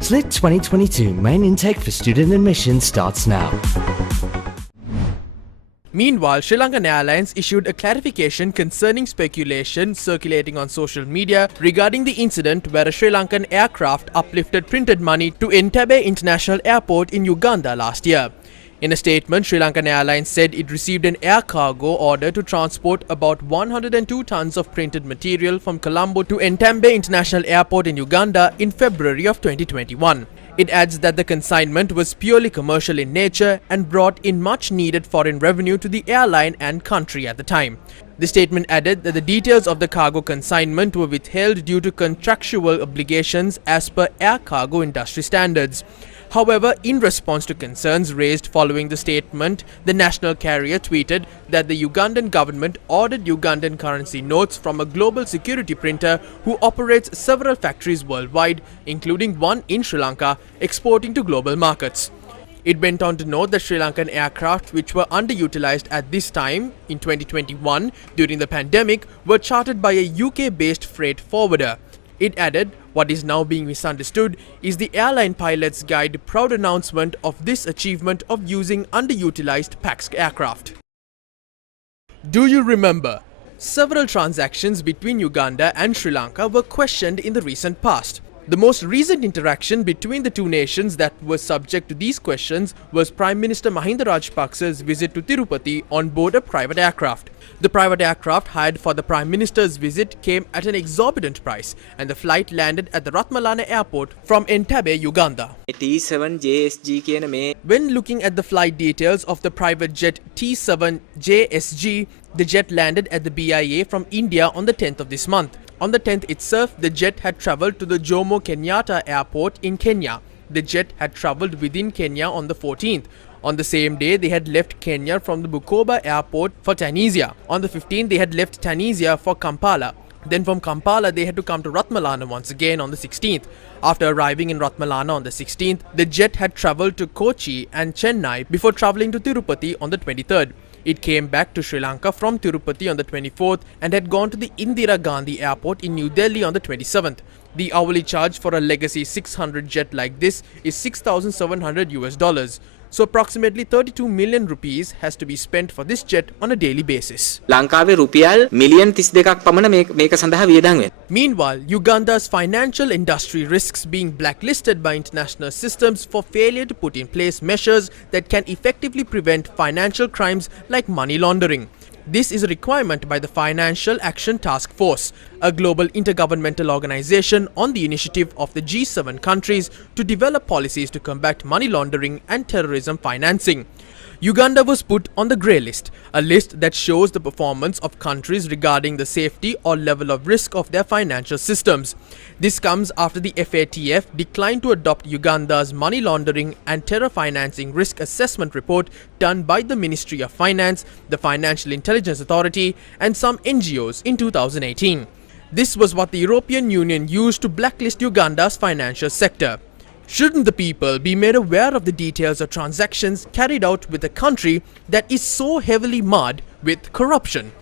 SLIT 2022 main intake for student admission starts now. Meanwhile, Sri Lankan Airlines issued a clarification concerning speculation circulating on social media regarding the incident where a Sri Lankan aircraft uplifted printed money to Entebbe International Airport in Uganda last year. In a statement, Sri Lankan Airlines said it received an air cargo order to transport about 102 tons of printed material from Colombo to Entebbe International Airport in Uganda in February of 2021. It adds that the consignment was purely commercial in nature and brought in much needed foreign revenue to the airline and country at the time. The statement added that the details of the cargo consignment were withheld due to contractual obligations as per air cargo industry standards. However, in response to concerns raised following the statement, the national carrier tweeted that the Ugandan government ordered Ugandan currency notes from a global security printer who operates several factories worldwide, including one in Sri Lanka, exporting to global markets. It went on to note that Sri Lankan aircraft which were underutilized at this time in 2021 during the pandemic were chartered by a UK-based freight forwarder. It added, what is now being misunderstood is the airline pilot's guide proud announcement of this achievement of using underutilized PAX aircraft. Do you remember? Several transactions between Uganda and Sri Lanka were questioned in the recent past. The most recent interaction between the two nations that was subject to these questions was Prime Minister Mahinda Rajapaksa's visit to Tirupati on board a private aircraft. The private aircraft hired for the Prime Minister's visit came at an exorbitant price and the flight landed at the Ratmalana airport from Entebbe, Uganda. T7JSG When looking at the flight details of the private jet T7JSG, the jet landed at the BIA from India on the 10th of this month. On the 10th itself, the jet had travelled to the Jomo Kenyatta airport in Kenya. The jet had travelled within Kenya on the 14th. On the same day, they had left Kenya from the Bukoba airport for Tunisia. On the 15th, they had left Tunisia for Kampala. Then from Kampala, they had to come to Ratmalana once again on the 16th. After arriving in Ratmalana on the 16th, the jet had travelled to Kochi and Chennai before travelling to Tirupati on the 23rd. It came back to Sri Lanka from Tirupati on the 24th and had gone to the Indira Gandhi airport in New Delhi on the 27th. The hourly charge for a Legacy 600 jet like this is $6,700. So approximately 32 million rupees has to be spent for this jet on a daily basis. ලංකාවේ රුපියල් million 32ක් පමණ මේක සඳහා වියදම් වෙනවා. Meanwhile, Uganda's financial industry risks being blacklisted by international systems for failure to put in place measures that can effectively prevent financial crimes like money laundering. This is a requirement by the Financial Action Task Force, a global intergovernmental organization on the initiative of the G7 countries to develop policies to combat money laundering and terrorism financing. Uganda was put on the grey list, a list that shows the performance of countries regarding the safety or level of risk of their financial systems. This comes after the FATF declined to adopt Uganda's money laundering and terror financing risk assessment report done by the Ministry of Finance, the Financial Intelligence Authority, and some NGOs in 2018. This was what the European Union used to blacklist Uganda's financial sector. Shouldn't the people be made aware of the details of transactions carried out with a country that is so heavily marred with corruption?